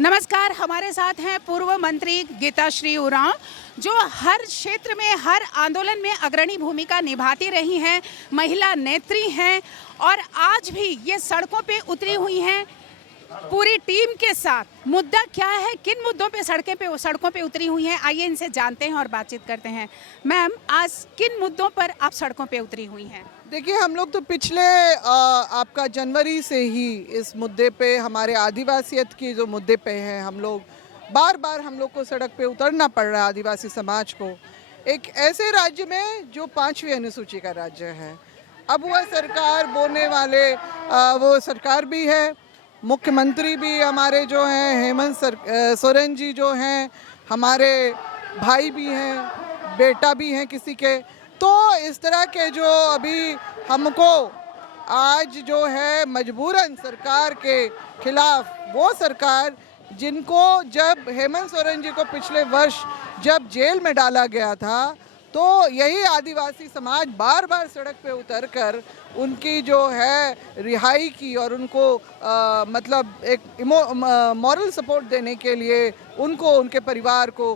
नमस्कार, हमारे साथ हैं पूर्व मंत्री गीताश्री उरांव, जो हर क्षेत्र में हर आंदोलन में अग्रणी भूमिका निभाती रही हैं, महिला नेत्री हैं और आज भी ये सड़कों पे उतरी हुई हैं पूरी टीम के साथ। मुद्दा क्या है, किन मुद्दों पे सड़कों पे उतरी हुई हैं, आइए इनसे जानते हैं और बातचीत करते हैं। मैम, आज किन मुद्दों पर आप सड़कों पे उतरी हुई हैं? देखिए, हम लोग तो पिछले आपका जनवरी से ही इस मुद्दे पे, हमारे आदिवासियत की जो मुद्दे पे हैं, हम लोग बार हम लोग को सड़क पे उतरना पड़ रहा है। आदिवासी समाज को एक ऐसे राज्य में जो 5वीं अनुसूची का राज्य है, अब वह सरकार बोलने वाले वो सरकार भी है, मुख्यमंत्री भी हमारे जो हैं हेमंत सोरेन जी जो हैं, हमारे भाई भी हैं, बेटा भी हैं किसी के। तो इस तरह के जो अभी हमको आज जो है मजबूरन सरकार के खिलाफ, वो सरकार जिनको जब हेमंत सोरेन जी को पिछले वर्ष जब जेल में डाला गया था, तो यही आदिवासी समाज बार सड़क पे उतरकर उनकी जो है रिहाई की और उनको मतलब एक मॉरल सपोर्ट देने के लिए उनको, उनके परिवार को,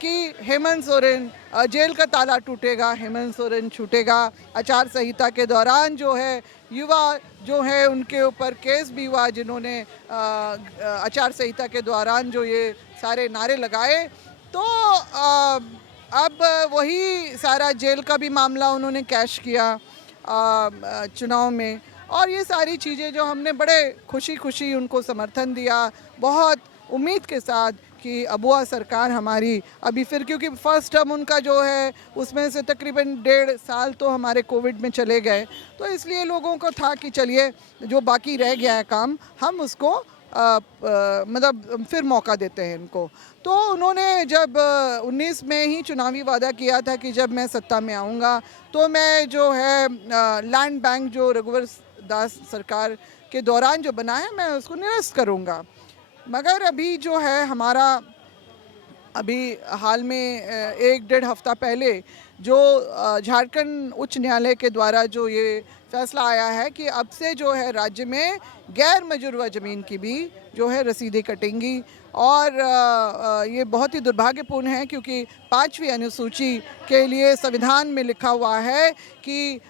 कि हेमंत सोरेन जेल का ताला टूटेगा, हेमंत सोरेन छूटेगा। आचार संहिता के दौरान जो है युवा जो है उनके ऊपर केस भी हुआ, जिन्होंने आचार संहिता के दौरान जो ये सारे नारे लगाए। तो अब वही सारा जेल का भी मामला उन्होंने कैश किया चुनाव में, और ये सारी चीज़ें जो हमने बड़े खुशी उनको समर्थन दिया, बहुत उम्मीद के साथ कि अबुआ सरकार हमारी अभी फिर, क्योंकि फर्स्ट टर्म उनका जो है उसमें से तकरीबन 1.5 साल तो हमारे कोविड में चले गए, तो इसलिए लोगों को था कि चलिए जो बाकी रह गया है काम, हम उसको मतलब फिर मौका देते हैं इनको। तो उन्होंने जब 19 में ही चुनावी वादा किया था कि जब मैं सत्ता में आऊँगा तो मैं जो है लैंड बैंक जो रघुवर दास सरकार के दौरान जो बना है, मैं उसको निरस्त करूँगा। मगर अभी जो है हमारा अभी हाल में 1-1.5 हफ्ता पहले जो झारखंड उच्च न्यायालय के द्वारा जो ये फैसला आया है कि अब से जो है राज्य में गैर मजुरवा ज़मीन की भी जो है रसीदें कटेंगी, और ये बहुत ही दुर्भाग्यपूर्ण है, क्योंकि 5वीं अनुसूची के लिए संविधान में लिखा हुआ है कि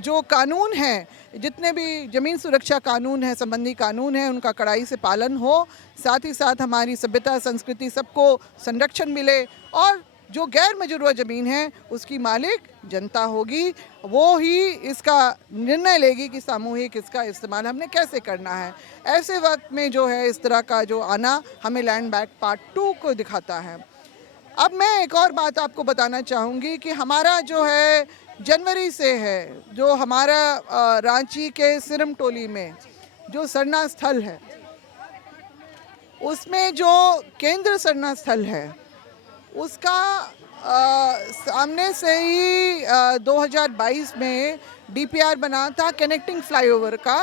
जो कानून हैं, जितने भी ज़मीन सुरक्षा कानून हैं, संबंधी कानून हैं, उनका कड़ाई से पालन हो, साथ ही साथ हमारी सभ्यता संस्कृति सबको संरक्षण मिले, और जो गैर मजुरवा ज़मीन है उसकी मालिक जनता होगी, वो ही इसका निर्णय लेगी कि सामूहिक इसका इस्तेमाल हमने कैसे करना है। ऐसे वक्त में जो है इस तरह का जो आना हमें लैंड बैंक पार्ट 2 को दिखाता है। अब मैं एक और बात आपको बताना चाहूँगी कि हमारा जो है जनवरी से है, जो हमारा रांची के सिरमटोली में जो सरना स्थल है, उसमें जो केंद्र सरना स्थल है उसका सामने से ही 2022 में डीपीआर बना था कनेक्टिंग फ्लाईओवर का।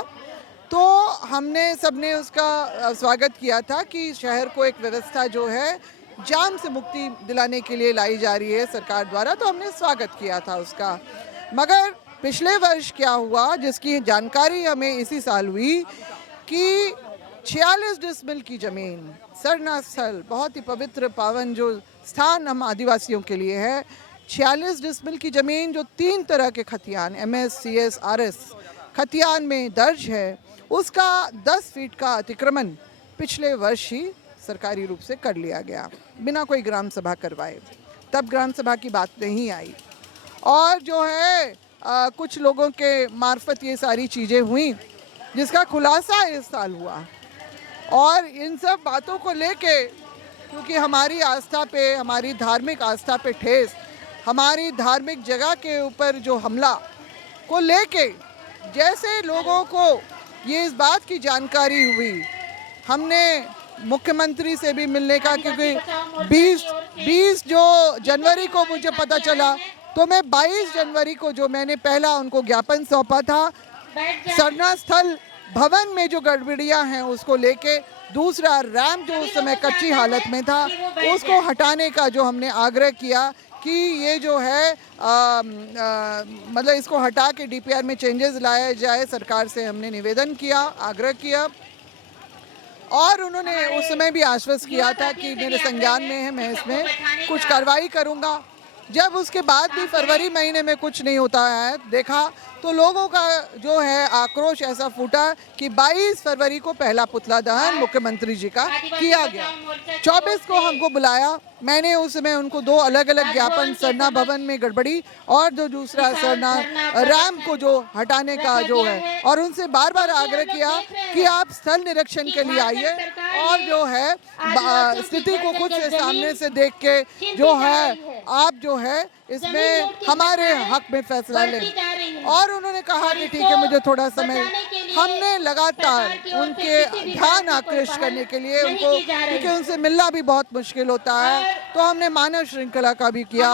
तो हमने सबने उसका स्वागत किया था कि शहर को एक व्यवस्था जो है जाम से मुक्ति दिलाने के लिए लाई जा रही है सरकार द्वारा, तो हमने स्वागत किया था उसका। मगर पिछले वर्ष क्या हुआ, जिसकी जानकारी हमें इसी साल हुई कि 46 डिसमिल की ज़मीन, सरना स्थल, बहुत ही पवित्र पावन जो स्थान हम आदिवासियों के लिए है, 46 डिसमिल की ज़मीन जो 3 तरह के खतियान MS, CS, RS खतियान में दर्ज है, उसका 10 फीट का अतिक्रमण पिछले वर्ष ही सरकारी रूप से कर लिया गया, बिना कोई ग्राम सभा करवाए। तब ग्राम सभा की बात नहीं आई, और जो है कुछ लोगों के मार्फत ये सारी चीज़ें हुई, जिसका खुलासा इस साल हुआ। और इन सब बातों को लेके, क्योंकि हमारी आस्था पे, हमारी धार्मिक आस्था पे ठेस, हमारी धार्मिक जगह के ऊपर जो हमला को लेके, जैसे लोगों को ये इस बात की जानकारी हुई, हमने मुख्यमंत्री से भी मिलने का, क्योंकि 20 जो जनवरी को मुझे पता चला, तो मैं 22 जनवरी को जो मैंने पहला उनको ज्ञापन सौंपा था सरना स्थल भवन में जो गड़बड़ियां हैं उसको लेके, दूसरा रैंप जो उस समय कच्ची हालत में था उसको हटाने का जो हमने आग्रह किया कि ये जो है मतलब इसको हटा के डीपीआर में चेंजेस लाया जाए, सरकार से हमने निवेदन किया, आग्रह किया। और उन्होंने उस समय भी आश्वस्त किया था कि मेरे संज्ञान में है, मैं इसमें कुछ कार्रवाई करूंगा। जब उसके बाद भी फरवरी महीने में कुछ नहीं होता है देखा, तो लोगों का जो है आक्रोश ऐसा फूटा कि 22 फरवरी को पहला पुतला दहन मुख्यमंत्री जी का किया गया। 24 को हमको बुलाया, मैंने उस समय उनको 2 अलग अलग ज्ञापन, सरना भवन में गड़बड़ी और जो दूसरा सरना रैंप को जो हटाने का जो है, और उनसे बार बार आग्रह किया कि आप स्थल निरीक्षण के लिए आइए और जो है स्थिति को खुद से सामने से देख के जो है आप जो है इसमें हमारे हक में फैसला लें। और उन्होंने कहा कि ठीक है, मुझे थोड़ा समय। हमने लगातार उनके ध्यान आकृष्ट करने के लिए उनको, क्योंकि उनसे मिलना भी बहुत मुश्किल होता है, तो हमने मानव श्रृंखला का भी किया।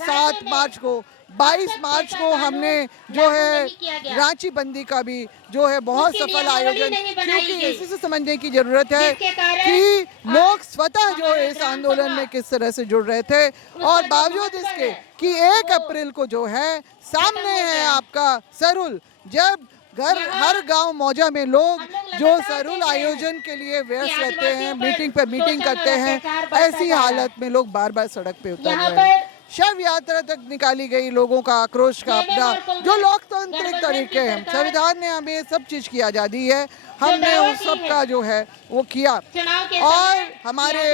7 मार्च को, 22 मार्च को हमने जो है रांची बंदी का भी जो है बहुत सफल आयोजन, क्योंकि इसी से समझने की जरूरत है कि लोग स्वतः जो इस आंदोलन में किस तरह से जुड़ रहे थे, और बावजूद इसके कि 1 अप्रैल को जो है सामने है आपका सरुल, जब हर गांव मौजा में लोग जो सरुल आयोजन के लिए व्यस्त रहते हैं, मीटिंग पर मीटिंग करते हैं, ऐसी हालत में लोग बार बार सड़क पे उतर रहे हैं। शव यात्रा तक निकाली गई, लोगों का आक्रोश का अपना जो लोकतांत्रिक तरीके हैं, संविधान ने हमें सब चीज की आज़ादी है, हमने उस सब का जो है वो किया। और हमारे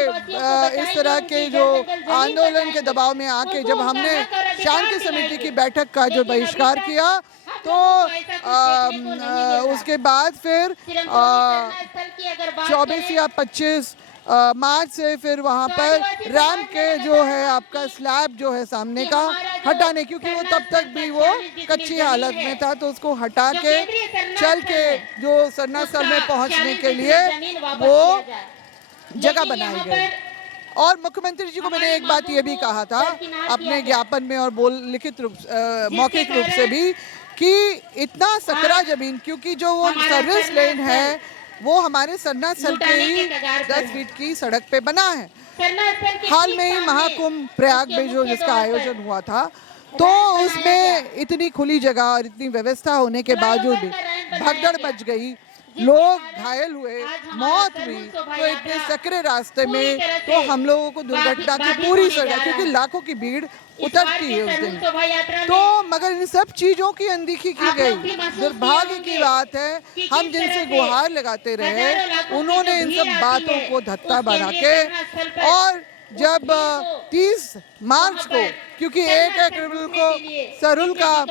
इस तरह के जो आंदोलन के दबाव में आके जब हमने शांति समिति की बैठक का जो बहिष्कार किया, तो उसके बाद फिर 24 या 25 मार्च से फिर वहाँ पर रैंप के जो है आपका स्लैब जो है सामने का हटाने, क्योंकि वो तब तक भी वो कच्ची हालत में था, तो उसको हटा के चल के जो सरना स्थल में पहुँचने के लिए वो जगह बनाई गई। और मुख्यमंत्री जी को मैंने एक बात ये भी कहा था अपने ज्ञापन में और लिखित रूप मौखिक रूप से भी, कि इतना सकरा जमीन, क्योंकि जो वो सर्विस लेन है वो हमारे सरना स्थल के ही 10 फीट की सड़क पे बना है। हाल में ही महाकुंभ प्रयाग में जो जिसका आयोजन हुआ था, तो उसमें इतनी खुली जगह और इतनी व्यवस्था होने के बावजूद भी भगदड़ मच गई, लोग घायल हुए, मौत हुई, तो इतने सकरे रास्ते में तो हम लोगों को दुर्घटना की पूरी सजा, क्योंकि लाखों की भीड़ उतरती है उस दिन, तो मगर इन सब चीजों की अनदेखी की गई। दुर्भाग्य की बात है, हम जिनसे गुहार लगाते रहे, उन्होंने इन सब बातों को धत्ता बना के, और जब 30 मार्च को, क्योंकि 1 अप्रैल को सरुल का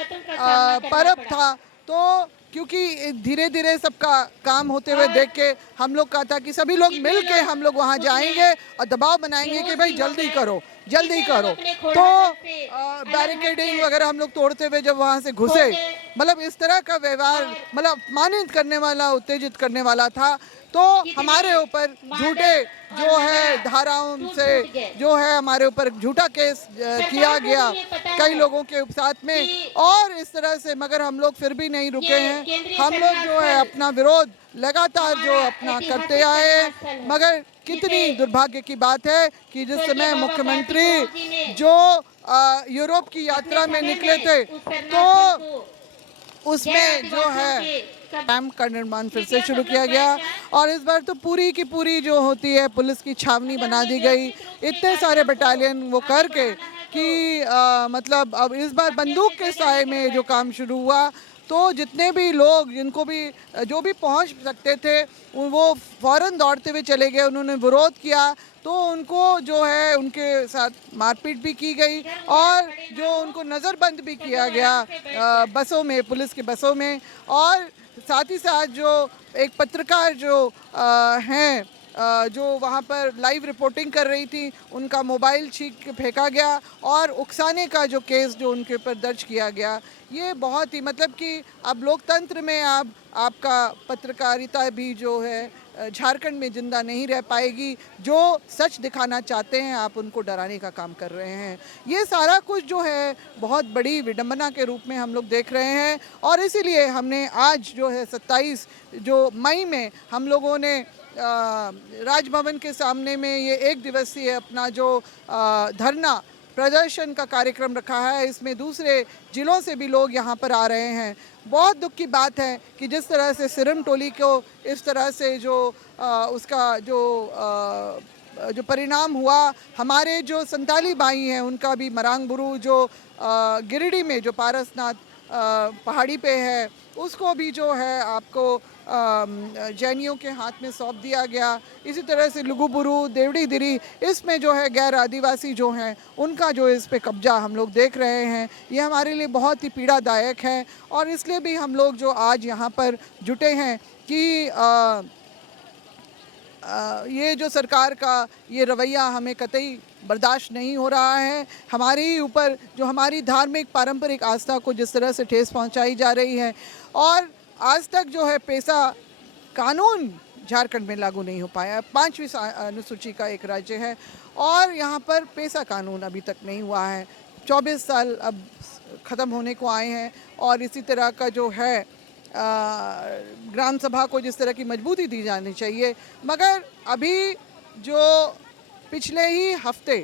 पर्व था, तो क्योंकि धीरे धीरे सबका काम होते हुए देख के हम लोग कहा था कि सभी लोग मिल के हम लोग वहाँ जाएंगे और दबाव बनाएंगे कि भाई जल्दी करो जल्दी करो। तो बैरिकेडिंग वगैरह हम लोग तोड़ते हुए जब वहाँ से घुसे, मतलब इस तरह का व्यवहार, मतलब अपमानित करने वाला, उत्तेजित करने वाला था, तो हमारे ऊपर झूठे जो है धाराओं से जो है हमारे ऊपर झूठा केस किया गया कई लोगों के साथ में, और इस तरह से, मगर हम लोग फिर भी नहीं रुके हैं। हम लोग जो है अपना विरोध लगातार जो अपना करते आए हैं, मगर कितनी दुर्भाग्य की बात है कि जिस समय मुख्यमंत्री जो यूरोप की यात्रा में निकले थे, तो उसमें जो है कैंप का निर्माण फिर से शुरू किया गया, और इस बार तो पूरी की पूरी जो होती है पुलिस की छावनी बना दी गई, इतने सारे बटालियन वो करके कि मतलब अब इस बार बंदूक के साए में जो काम शुरू हुआ, तो जितने भी लोग जिनको भी जो भी पहुंच सकते थे वो फौरन दौड़ते हुए चले गए, उन्होंने विरोध किया, तो उनको जो है उनके साथ मारपीट भी की गई, और जो उनको नज़रबंद भी किया गया बसों में, पुलिस की बसों में। और साथ ही साथ जो एक पत्रकार जो हैं जो वहाँ पर लाइव रिपोर्टिंग कर रही थी, उनका मोबाइल छीन के फेंका गया, और उकसाने का जो केस जो उनके ऊपर दर्ज किया गया, ये बहुत ही, मतलब कि अब लोकतंत्र में आपका पत्रकारिता भी जो है झारखंड में जिंदा नहीं रह पाएगी। जो सच दिखाना चाहते हैं आप उनको डराने का काम कर रहे हैं। ये सारा कुछ जो है बहुत बड़ी विडंबना के रूप में हम लोग देख रहे हैं, और इसीलिए हमने आज जो है 27 जो मई में हम लोगों ने राजभवन के सामने में ये 1 दिवसीय अपना जो धरना प्रदर्शन का कार्यक्रम रखा है। इसमें दूसरे जिलों से भी लोग यहाँ पर आ रहे हैं। बहुत दुख की बात है कि जिस तरह से सिरम टोली को इस तरह से उसका जो परिणाम हुआ, हमारे जो संताली भाई हैं उनका भी मरांग बुरू जो गिरिडीह में जो पारसनाथ पहाड़ी पे है, उसको भी जो है आपको जैनियों के हाथ में सौंप दिया गया। इसी तरह से लुगुबुरु, देवड़ी दिरी, इसमें जो है गैर आदिवासी जो हैं उनका जो इस पे कब्जा हम लोग देख रहे हैं। ये हमारे लिए बहुत ही पीड़ादायक है और इसलिए भी हम लोग जो आज यहाँ पर जुटे हैं कि ये जो सरकार का ये रवैया हमें कतई बर्दाश्त नहीं हो रहा है। हमारे ही ऊपर जो हमारी धार्मिक पारंपरिक आस्था को जिस तरह से ठेस पहुंचाई जा रही है, और आज तक जो है पेशा कानून झारखंड में लागू नहीं हो पाया। 5वीं अनुसूची का एक राज्य है और यहाँ पर पेशा कानून अभी तक नहीं हुआ है। 24 साल अब ख़त्म होने को आए हैं और इसी तरह का जो है ग्राम सभा को जिस तरह की मजबूती दी जानी चाहिए, मगर अभी जो पिछले ही हफ्ते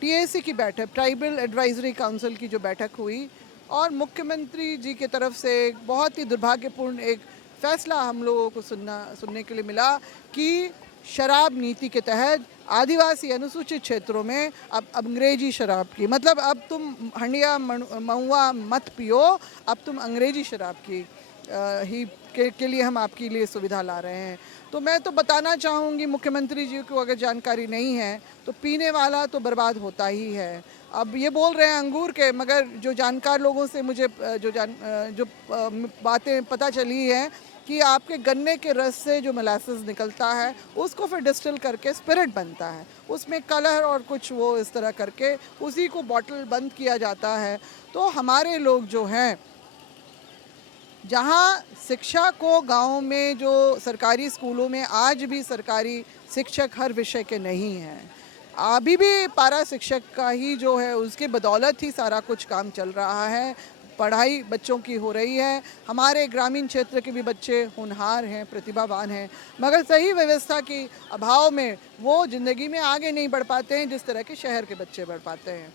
टीएसी की बैठक, ट्राइबल एडवाइजरी काउंसिल की जो बैठक हुई और मुख्यमंत्री जी की तरफ से एक बहुत ही दुर्भाग्यपूर्ण एक फैसला हम लोगों को सुनने के लिए मिला कि शराब नीति के तहत आदिवासी अनुसूचित क्षेत्रों में अब अंग्रेजी शराब की, मतलब अब तुम हंडिया महुआ मत पियो, अब तुम अंग्रेजी शराब की ही के लिए हम आपके लिए सुविधा ला रहे हैं। तो मैं तो बताना चाहूँगी मुख्यमंत्री जी को, अगर जानकारी नहीं है तो पीने वाला तो बर्बाद होता ही है। अब ये बोल रहे हैं अंगूर के, मगर जो जानकार लोगों से मुझे जो बातें पता चली हैं कि आपके गन्ने के रस से जो मोलासेस निकलता है उसको फिर डिस्टिल करके स्पिरिट बनता है, उसमें कलर और कुछ वो इस तरह करके उसी को बॉटल बंद किया जाता है। तो हमारे लोग जो हैं, जहाँ शिक्षा को गांव में जो सरकारी स्कूलों में आज भी सरकारी शिक्षक हर विषय के नहीं हैं, अभी भी पारा शिक्षक का ही जो है उसके बदौलत ही सारा कुछ काम चल रहा है, पढ़ाई बच्चों की हो रही है। हमारे ग्रामीण क्षेत्र के भी बच्चे होनहार हैं, प्रतिभावान हैं, मगर सही व्यवस्था की अभाव में वो ज़िंदगी में आगे नहीं बढ़ पाते हैं जिस तरह के शहर के बच्चे बढ़ पाते हैं।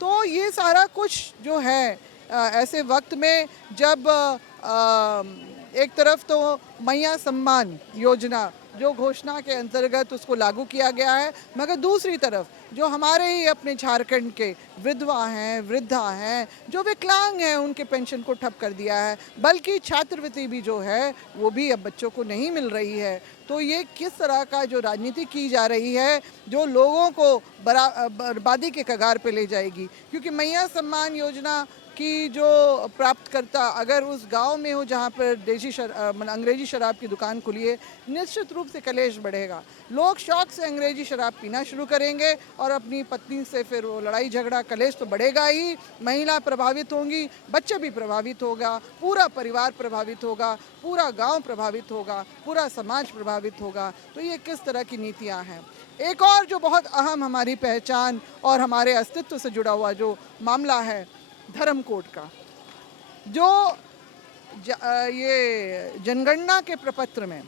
तो ये सारा कुछ जो है ऐसे वक्त में जब एक तरफ तो मैया सम्मान योजना जो घोषणा के अंतर्गत उसको लागू किया गया है, मगर दूसरी तरफ जो हमारे ही अपने झारखंड के विधवा हैं, वृद्धा हैं, जो विकलांग हैं, उनके पेंशन को ठप कर दिया है, बल्कि छात्रवृत्ति भी जो है वो भी अब बच्चों को नहीं मिल रही है। तो ये किस तरह का जो राजनीति की जा रही है जो लोगों को बर्बादी के कगार पे ले जाएगी, क्योंकि मैया सम्मान योजना कि जो प्राप्तकर्ता अगर उस गांव में हो जहां पर अंग्रेजी शराब की दुकान खुली है, निश्चित रूप से कलेश बढ़ेगा। लोग शौक से अंग्रेजी शराब पीना शुरू करेंगे और अपनी पत्नी से फिर वो लड़ाई झगड़ा, कलेश तो बढ़ेगा ही। महिला प्रभावित होंगी, बच्चे भी प्रभावित होगा, पूरा परिवार प्रभावित होगा, पूरा गाँव प्रभावित होगा, पूरा समाज प्रभावित होगा। तो ये किस तरह की नीतियाँ हैं। एक और जो बहुत अहम हमारी पहचान और हमारे अस्तित्व से जुड़ा हुआ जो मामला है धर्म कोड का, जो ये जनगणना के प्रपत्र में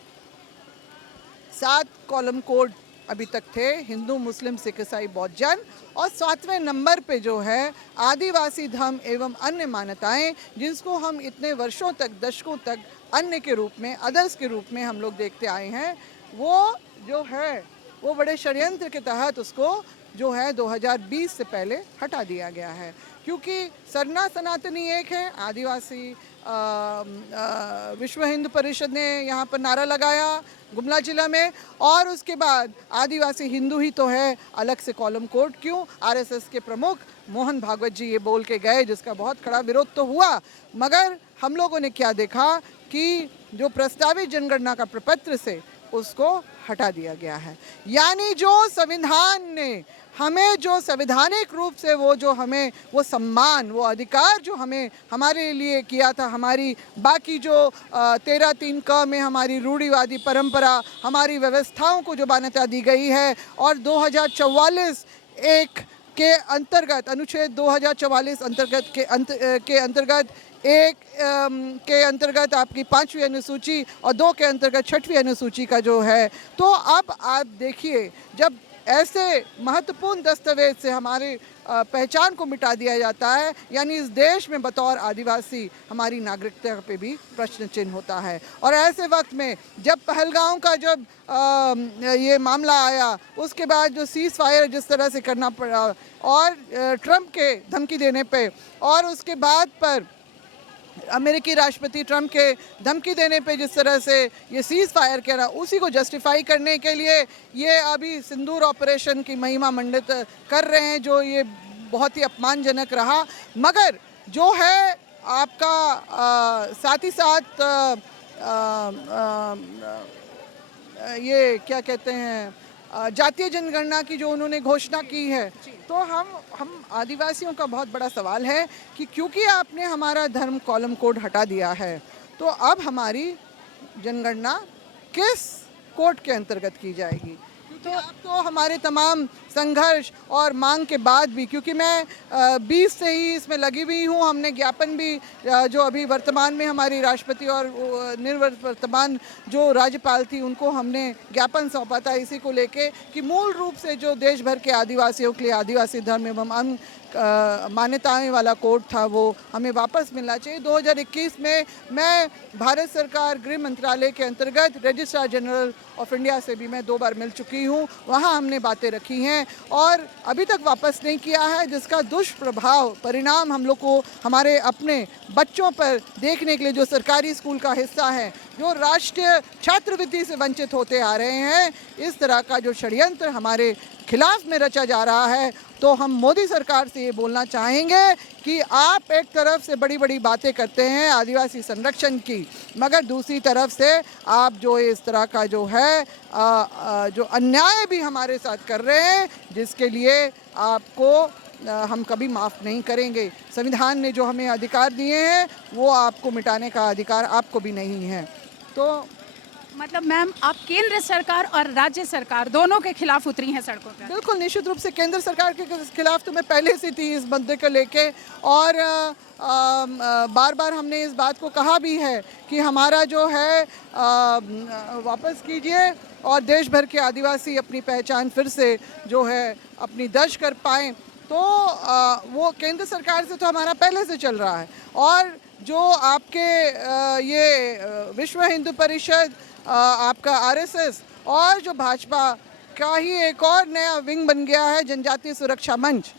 7 कॉलम कोड अभी तक थे, हिंदू, मुस्लिम, सिख, ईसाई, बौद्ध, जैन, और 7वें नंबर पे जो है आदिवासी धर्म एवं अन्य मान्यताएं, जिसको हम इतने वर्षों तक, दशकों तक अन्य के रूप में, अदर्स के रूप में हम लोग देखते आए हैं, वो जो है वो बड़े षड्यंत्र के तहत उसको जो है 2020 से पहले हटा दिया गया है। क्योंकि सरना सनातनी एक है, आदिवासी विश्व हिंदू परिषद ने यहाँ पर नारा लगाया गुमला जिला में, और उसके बाद आदिवासी हिंदू ही तो है, अलग से कॉलम कोड क्यों। आरएसएस के प्रमुख मोहन भागवत जी ये बोल के गए, जिसका बहुत खड़ा विरोध तो हुआ, मगर हम लोगों ने क्या देखा कि जो प्रस्तावित जनगणना का प्रपत्र से उसको हटा दिया गया है। यानी जो संविधान ने हमें जो संवैधानिक रूप से वो जो हमें वो सम्मान, वो अधिकार जो हमें हमारे लिए किया था, हमारी बाकी जो 13(3) क में हमारी रूढ़िवादी परंपरा, हमारी व्यवस्थाओं को जो मान्यता दी गई है, और 2044 एक के अंतर्गत, अनुच्छेद 2044 अंतर्गत के अंतर्गत एक के अंतर्गत आपकी 5वीं अनुसूची और 2 के अंतर्गत 6वीं अनुसूची का जो है, तो अब आप देखिए जब ऐसे महत्वपूर्ण दस्तावेज से हमारे पहचान को मिटा दिया जाता है, यानी इस देश में बतौर आदिवासी हमारी नागरिकता पे भी प्रश्न चिन्ह होता है। और ऐसे वक्त में जब पहलगांव का जब ये मामला आया, उसके बाद जो सीज फायर जिस तरह से करना पड़ा और ट्रंप के धमकी देने पे, और उसके बाद पर अमेरिकी राष्ट्रपति ट्रंप के धमकी देने पे जिस तरह से ये सीज फायर किया, उसी को जस्टिफाई करने के लिए ये अभी सिंदूर ऑपरेशन की महिमा मंडित कर रहे हैं, जो ये बहुत ही अपमानजनक रहा। मगर जो है आपका साथ ही साथ ये क्या कहते हैं, जातीय जनगणना की जो उन्होंने घोषणा की है, तो हम आदिवासियों का बहुत बड़ा सवाल है कि क्योंकि आपने हमारा धर्म कॉलम कोड हटा दिया है, तो अब हमारी जनगणना किस कोड के अंतर्गत की जाएगी। तो अब तो हमारे तमाम संघर्ष और मांग के बाद भी, क्योंकि मैं 20 से ही इसमें लगी हुई हूँ, हमने ज्ञापन भी जो अभी वर्तमान में हमारी राष्ट्रपति और निर्वर्तमान जो राज्यपाल थी उनको हमने ज्ञापन सौंपा था इसी को लेके कि मूल रूप से जो देश भर के आदिवासियों के लिए आदिवासी धर्म एवं अन्य मान्यताएं वाला कोड था वो हमें वापस मिलना चाहिए। 2021 में मैं भारत सरकार गृह मंत्रालय के अंतर्गत रजिस्ट्रार जनरल ऑफ इंडिया से भी मैं 2 बार मिल चुकी हूँ, वहाँ हमने बातें रखी हैं और अभी तक वापस नहीं किया है, जिसका दुष्प्रभाव परिणाम हम लोग को हमारे अपने बच्चों पर देखने के लिए, जो सरकारी स्कूल का हिस्सा है, जो राष्ट्रीय छात्रवृत्ति से वंचित होते आ रहे हैं, इस तरह का जो षड्यंत्र हमारे खिलाफ में रचा जा रहा है। तो हम मोदी सरकार से ये बोलना चाहेंगे कि आप एक तरफ से बड़ी बड़ी बातें करते हैं आदिवासी संरक्षण की, मगर दूसरी तरफ से आप जो इस तरह का जो है जो अन्याय भी हमारे साथ कर रहे हैं, जिसके लिए आपको हम कभी माफ़ नहीं करेंगे। संविधान ने जो हमें अधिकार दिए हैं वो आपको मिटाने का अधिकार आपको भी नहीं है। तो मतलब मैम, आप केंद्र सरकार और राज्य सरकार दोनों के खिलाफ उतरी हैं सड़कों पर? बिल्कुल, निश्चित रूप से केंद्र सरकार के खिलाफ तो मैं पहले से थी इस मुद्दे को लेके, और बार बार हमने इस बात को कहा भी है कि हमारा जो है वापस कीजिए और देश भर के आदिवासी अपनी पहचान फिर से जो है अपनी दर्ज कर पाएँ। तो वो केंद्र सरकार से तो हमारा पहले से चल रहा है, और जो आपके ये विश्व हिंदू परिषद, आपका आरएसएस और जो भाजपा का ही एक और नया विंग बन गया है जनजातीय सुरक्षा मंच,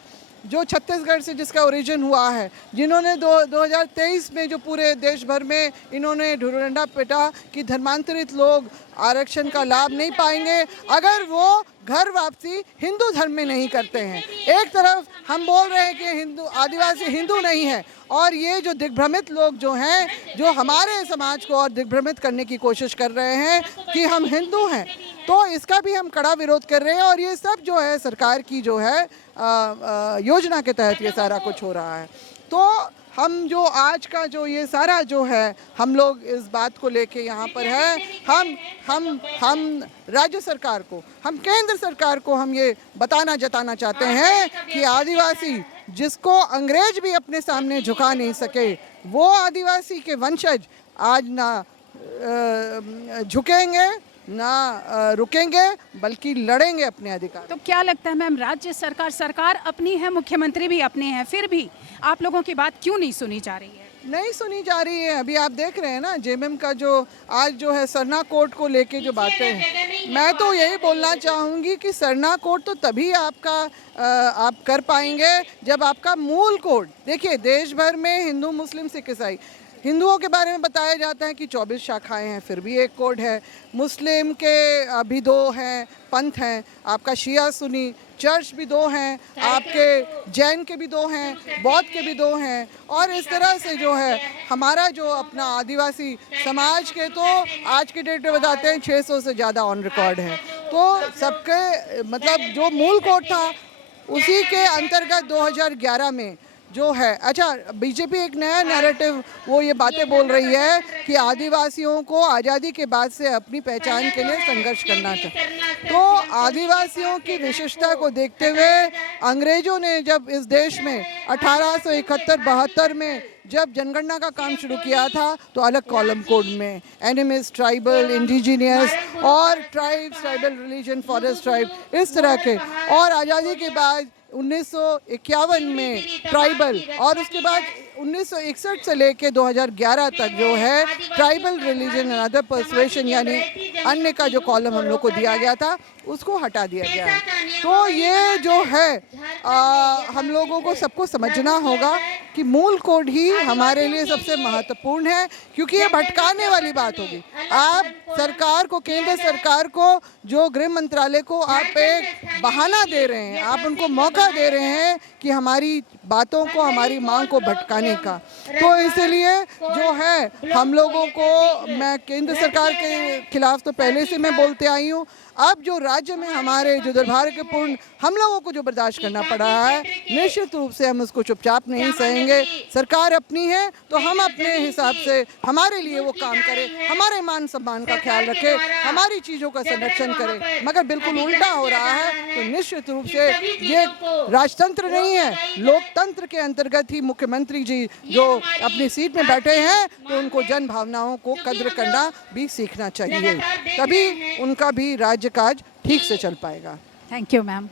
जो छत्तीसगढ़ से जिसका ओरिजिन हुआ है, जिन्होंने 2023 में जो पूरे देश भर में इन्होंने ढूंढा पिटा कि धर्मांतरित लोग आरक्षण का लाभ नहीं पाएंगे अगर वो घर वापसी हिंदू धर्म में नहीं करते हैं। एक तरफ हम बोल रहे हैं कि हिंदू आदिवासी हिंदू नहीं है, और ये जो दिग्भ्रमित लोग जो हैं, जो हमारे समाज को और दिग्भ्रमित करने की कोशिश कर रहे हैं कि हम हिंदू हैं, तो इसका भी हम कड़ा विरोध कर रहे हैं। और ये सब जो है सरकार की जो है योजना के तहत ये सारा कुछ हो रहा है। तो हम जो आज का जो ये सारा जो है हम लोग इस बात को लेके यहाँ पर है, हम राज्य सरकार को, हम केंद्र सरकार को हम ये जताना चाहते हैं कि आदिवासी जिसको अंग्रेज भी अपने सामने झुका नहीं सके, वो आदिवासी के वंशज आज ना झुकेंगे ना रुकेंगे, बल्कि लड़ेंगे अपने अधिकार। तो क्या लगता है मैम, राज्य सरकार अपनी है, मुख्यमंत्री भी अपने हैं, फिर भी आप लोगों की बात क्यों नहीं सुनी जा रही है? नहीं सुनी जा रही है। अभी आप देख रहे हैं ना जेएमएम का जो आज जो है सरना कोड को लेके जो बातें हैं, मैं तो यही बोलना चाहूँगी कि सरना कोड तो तभी आपका आप कर पाएंगे जब आपका मूल कोड, देखिए देश भर में हिंदू मुस्लिम सिख ईसाई, हिंदुओं के बारे में बताया जाता है कि 24 शाखाएं हैं, फिर भी एक कोड है। मुस्लिम के भी 2 हैं पंथ हैं, आपका शिया सुन्नी चर्च भी 2 हैं, आपके जैन के भी 2 हैं, बौद्ध के भी 2 हैं, और इस तरह से जो है हमारा जो अपना आदिवासी समाज के तो आज के डेट में बताते हैं 600 से ज़्यादा ऑन रिकॉर्ड हैं। तो सबके मतलब जो मूल कोड था उसी के अंतर्गत 2011 में जो है। अच्छा, बीजेपी एक नया नैरेटिव वो ये बातें बोल रही है कि आदिवासियों को आज़ादी के बाद से अपनी पहचान के लिए संघर्ष करना चाहिए। तो आदिवासियों की विशेषता को देखते हुए अंग्रेजों ने जब इस देश में 1871-72 में जब जनगणना का काम शुरू किया था तो अलग कॉलम कोड में एनिमिस्ट, ट्राइबल, इंडिजीनियस और tribes, tribal religion, forest tribe, इस तरह के। और आज़ादी के बाद 1951 में ट्राइबल, और उसके बाद 1961 से लेके 2011 तक जो है tribal religion and other persuasion यानी अन्य का जो कॉलम हम लोग को दिया गया था उसको हटा दिया गया है। तो ये जो है हम लोगों को सबको समझना होगा कि मूल कोड ही हमारे लिए सबसे महत्वपूर्ण है, क्योंकि ये भटकाने वाली बात होगी। आप सरकार को, केंद्र सरकार को, जो गृह मंत्रालय को आप एक बहाना दे रहे हैं, आप उनको मौका दे रहे हैं कि हमारी बातों को, हमारी मांग को भटकाने का। तो इसलिए जो है हम लोगों को, मैं केंद्र सरकार के खिलाफ तो पहले से मैं बोलते आई हूँ, अब जो राज्य में हमारे जो दुर्भाग्यपूर्ण हम लोगों को जो बर्दाश्त करना पड़ रहा है, निश्चित रूप से हम उसको चुपचाप नहीं सहेंगे। सरकार अपनी है तो हम अपने हिसाब से हमारे लिए वो काम करें, हमारे मान सम्मान का ख्याल रखें, हमारी चीज़ों का संरक्षण करें। मगर बिल्कुल उल्टा हो रहा है, तो निश्चित रूप से ये राजतंत्र नहीं है, लोकतंत्र के अंतर्गत ही मुख्यमंत्री जी जो अपनी सीट में बैठे हैं तो उनको जन भावनाओं को कद्र करना भी सीखना चाहिए, तभी उनका भी राज्य काज ठीक से चल पाएगा। Thank you ma'am.